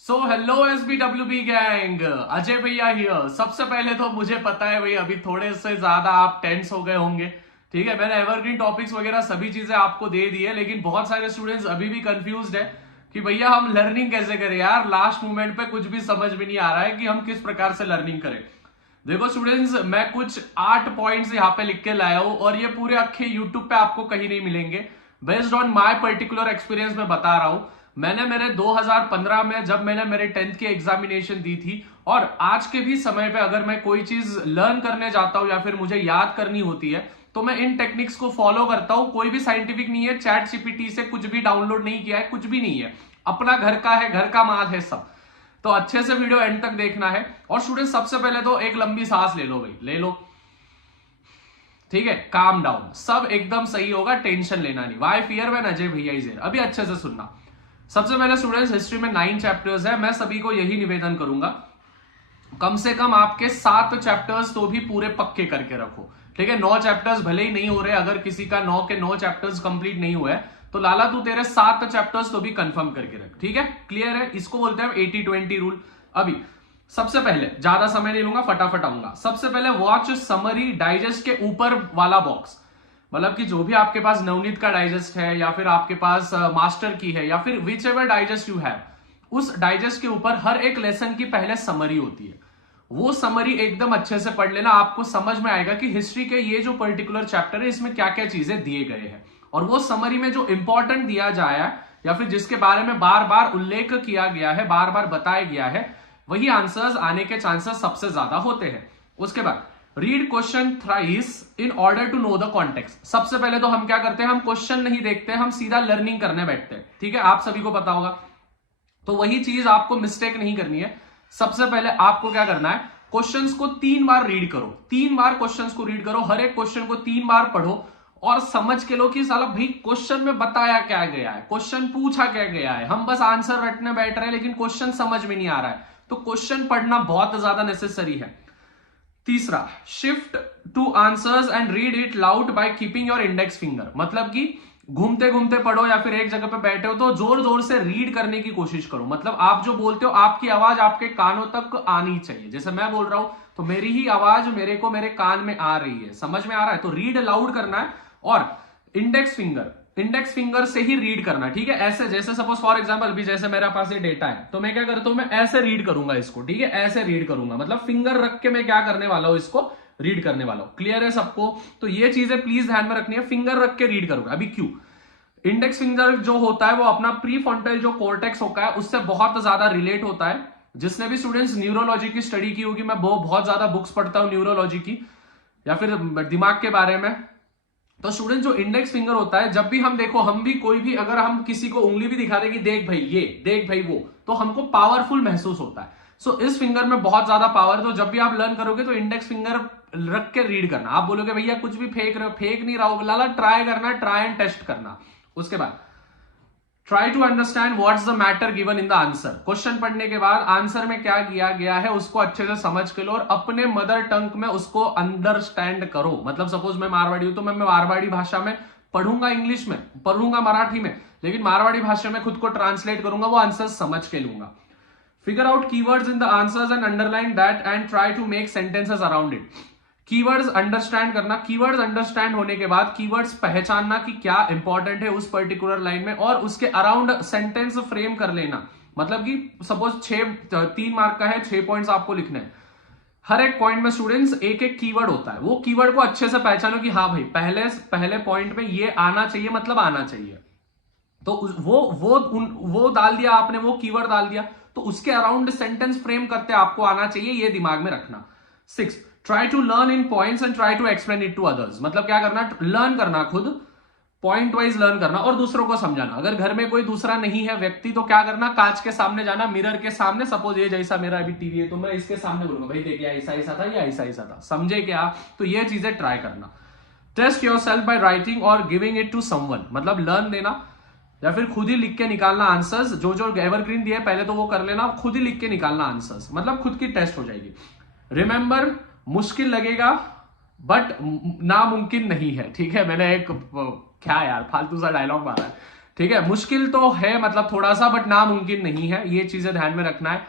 So hello SBWB gang, Ajay भैया here. सबसे पहले तो मुझे पता है भैया अभी थोड़े से ज्यादा आप टेंस हो गए होंगे। ठीक है, मैंने एवरग्रीन टॉपिक्स वगैरह सभी चीजें आपको दे दी है, लेकिन बहुत सारे स्टूडेंट्स अभी भी कंफ्यूज्ड है कि भैया हम लर्निंग कैसे करें। यार लास्ट मोमेंट पे कुछ भी समझ में नहीं आ रहा है कि हम किस प्रकार से लर्निंग करें। देखो स्टूडेंट्स, मैं कुछ 8 पॉइंट्स यहाँ पे लिख के लाया हूं और ये पूरे अखे यूट्यूब पे आपको कहीं नहीं मिलेंगे। Based on my particular experience मैं बता रहा हूं। मैंने मेरे 2015 में जब मैंने मेरे 10th की एग्जामिनेशन दी थी, और आज के भी समय पे अगर मैं कोई चीज लर्न करने जाता हूं या फिर मुझे याद करनी होती है तो मैं इन टेक्निक्स को फॉलो करता हूं। कोई भी साइंटिफिक नहीं है, चैट जीपीटी से कुछ भी डाउनलोड नहीं किया है, कुछ भी नहीं है, अपना घर का है, घर का माल है सब। तो अच्छे से वीडियो एंड तक देखना है। और स्टूडेंट सबसे पहले तो एक लंबी सांस ले लो भाई, ले लो। ठीक है, काम डाउन, सब एकदम सही होगा, टेंशन लेना नहीं। वाई फियर व्हेन अजय भैया इज हियर। अभी अच्छे से सुनना। सबसे पहले स्टूडेंट्स, हिस्ट्री में 9 चैप्टर्स है। मैं सभी को यही निवेदन करूंगा, कम से कम आपके 7 चैप्टर्स तो भी पूरे पक्के करके रखो। ठीक है, 9 चैप्टर्स भले ही नहीं हो रहे, अगर किसी का 9 के 9 चैप्टर्स कंप्लीट नहीं हुए तो लाला तू तेरे 7 चैप्टर्स तो भी कंफर्म करके रख। ठीक है, क्लियर है? इसको बोलते हैं 80-20 रूल। अभी सबसे पहले ज्यादा समय नहीं लूंगा, फटाफट आऊंगा। सबसे पहले वॉच समरी डाइजेस्ट के ऊपर वाला बॉक्स, मतलब कि जो भी आपके पास नवनीत का डाइजेस्ट है या फिर आपके पास मास्टर की है या फिर which ever digest you have, उस डाइजेस्ट के ऊपर हर एक लेसन की पहले समरी होती है। वो समरी एकदम अच्छे से पढ़ लेना, आपको समझ में आएगा कि हिस्ट्री के ये जो पर्टिकुलर चैप्टर है इसमें क्या क्या चीजें दिए गए हैं। और वो समरी में जो इंपॉर्टेंट दिया जाए या फिर जिसके बारे में बार बार उल्लेख किया गया है, बार बार बताया गया है, वही आंसर्स आने के चांसेस सबसे ज्यादा होते हैं। उसके बाद read question thrice in order to know the context. सबसे पहले तो हम क्या करते हैं, हम क्वेश्चन नहीं देखते, हम सीधा लर्निंग करने बैठते हैं। ठीक है, आप सभी को पता होगा। तो वही चीज आपको मिस्टेक नहीं करनी है। सबसे पहले आपको क्या करना है, क्वेश्चंस को 3 बार रीड करो। 3 बार क्वेश्चंस को रीड करो, हर एक क्वेश्चन को 3 बार पढ़ो और समझ के लो कि साला भाई क्वेश्चन में बताया क्या गया है, क्वेश्चन पूछा क्या गया है। हम बस आंसर रटने बैठ रहे हैं लेकिन क्वेश्चन समझ में नहीं आ रहा है, तो क्वेश्चन पढ़ना बहुत ज्यादा नेसेसरी है। तीसरा, shift two answers and read it loud by keeping your index finger. मतलब कि घूमते घूमते पढ़ो या फिर एक जगह पे बैठे हो तो जोर जोर से रीड करने की कोशिश करो। मतलब आप जो बोलते हो आपकी आवाज आपके कानों तक आनी चाहिए। जैसे मैं बोल रहा हूं तो मेरी ही आवाज मेरे को मेरे कान में आ रही है, समझ में आ रहा है, तो रीड लाउड करना है। और इंडेक्स फिंगर से ही रीड करना। ठीक है, ऐसे जैसे सपोज फॉर एग्जांपल भी जैसे मेरे पास ये डेटा है तो मैं क्या करता हूं, मैं ऐसे रीड करूंगा इसको। ठीक है, ऐसे रीड करूंगा, मतलब फिंगर रख के मैं क्या करने वाला हूं, इसको रीड करने वाला हूं। क्लियर है सबको? तो ये चीजें प्लीज ध्यान में रखनी है, फिंगर रख के रीड करूंगा। अभी क्यों? इंडेक्स फिंगर जो होता है वो अपना प्रीफ्रंटल जो कॉर्टेक्स होता है उससे बहुत ज्यादा रिलेट होता है। जिसने भी स्टूडेंट्स न्यूरोलॉजी की स्टडी की होगी, मैं बहुत ज्यादा बुक्स पढ़ता हूं न्यूरोलॉजी की या फिर दिमाग के बारे में, तो स्टूडेंट जो इंडेक्स फिंगर होता है, जब भी हम देखो, हम भी कोई भी अगर हम किसी को उंगली भी दिखा दें कि देख भाई ये, देख भाई वो, तो हमको पावरफुल महसूस होता है। सो इस फिंगर में बहुत ज्यादा पावर है। तो जब भी आप लर्न करोगे तो इंडेक्स फिंगर रख के रीड करना। आप बोलोगे भैया कुछ भी फेंक रहे हो, फेंक नहीं रहा हो लाला, ट्राई करना, ट्राई एंड टेस्ट करना। उसके बाद try to understand what's the matter given in the answer. Question पढ़ने के बाद आंसर में क्या किया गया है उसको अच्छे से समझ के लो और अपने मदर टंग में उसको अंडरस्टैंड करो। मतलब सपोज मैं मारवाड़ी हूं तो मैं मारवाड़ी भाषा में पढ़ूंगा, इंग्लिश में पढ़ूंगा, मराठी में, लेकिन मारवाड़ी भाषा में खुद को ट्रांसलेट करूंगा, वो आंसर समझ के लूंगा। Figure out keywords in the answers and underline that and try to make sentences around it. Keywords understand करना, कीवर्ड्स अंडरस्टैंड होने के बाद कीवर्ड्स पहचानना कि क्या इंपॉर्टेंट है उस पर्टिकुलर लाइन में और उसके अराउंड सेंटेंस फ्रेम कर लेना। मतलब कि सपोज 3 मार्क का है, 6 पॉइंट्स आपको लिखने हैं, हर एक पॉइंट में स्टूडेंट्स एक एक कीवर्ड होता है। वो कीवर्ड को अच्छे से पहचानो कि हाँ भाई पहले पॉइंट में ये आना चाहिए, मतलब आना चाहिए, तो वो डाल दिया आपने, वो कीवर्ड डाल दिया, तो उसके अराउंड सेंटेंस फ्रेम करते आपको आना चाहिए, ये दिमाग में रखना। 6, try to learn in points and try to explain it to others. मतलब क्या करना, लर्न करना, खुद पॉइंट वाइज लर्न करना और दूसरों को समझाना। अगर घर में कोई दूसरा नहीं है व्यक्ति तो क्या करना, कांच के सामने जाना, मिरर के सामने, सपोज ये जैसा मेरा अभी टीवी है तो मैं इसके सामने बोलूंगा भाई देखिए ऐसा ऐसा था या ऐसा ऐसा था, समझे क्या? तो ये चीजें ट्राई करना। Test yourself by writing और गिविंग इट टू समवन। मतलब लर्न देना या फिर खुद ही लिख के निकालना आंसर्स। जो जो एवरग्रीन दिए पहले तो वो कर लेना, खुद ही लिख के निकालना आंसर्स, मतलब खुद की टेस्ट हो जाएगी। रिमेंबर, मुश्किल लगेगा बट नामुमकिन नहीं है। ठीक है, मैंने एक क्या यार फालतू सा डायलॉग मारा है। ठीक है, मुश्किल तो है मतलब थोड़ा सा, बट नामुमकिन नहीं है, ये चीजें ध्यान में रखना है।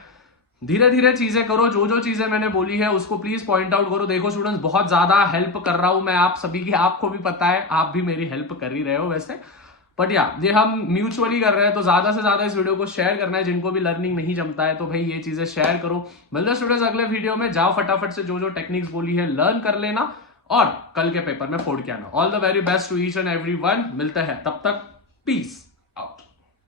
धीरे धीरे चीजें करो, जो जो चीजें मैंने बोली है उसको प्लीज पॉइंट आउट करो। देखो स्टूडेंट्स, बहुत ज्यादा हेल्प कर रहा हूं मैं आप सभी की, आपको भी पता है, आप भी मेरी हेल्प कर ही रहे हो वैसे, बट या ये हम म्यूचुअली कर रहे हैं, तो ज्यादा से ज्यादा इस वीडियो को शेयर करना है। जिनको भी लर्निंग नहीं जमता है तो भाई ये चीजें शेयर करो। मिलते हैं स्टूडेंट्स अगले वीडियो में, जाओ फटाफट से जो जो टेक्निक्स बोली है लर्न कर लेना और कल के पेपर में फोड़ के आना। All the very best to each and every one, मिलते हैं तब तक, पीस।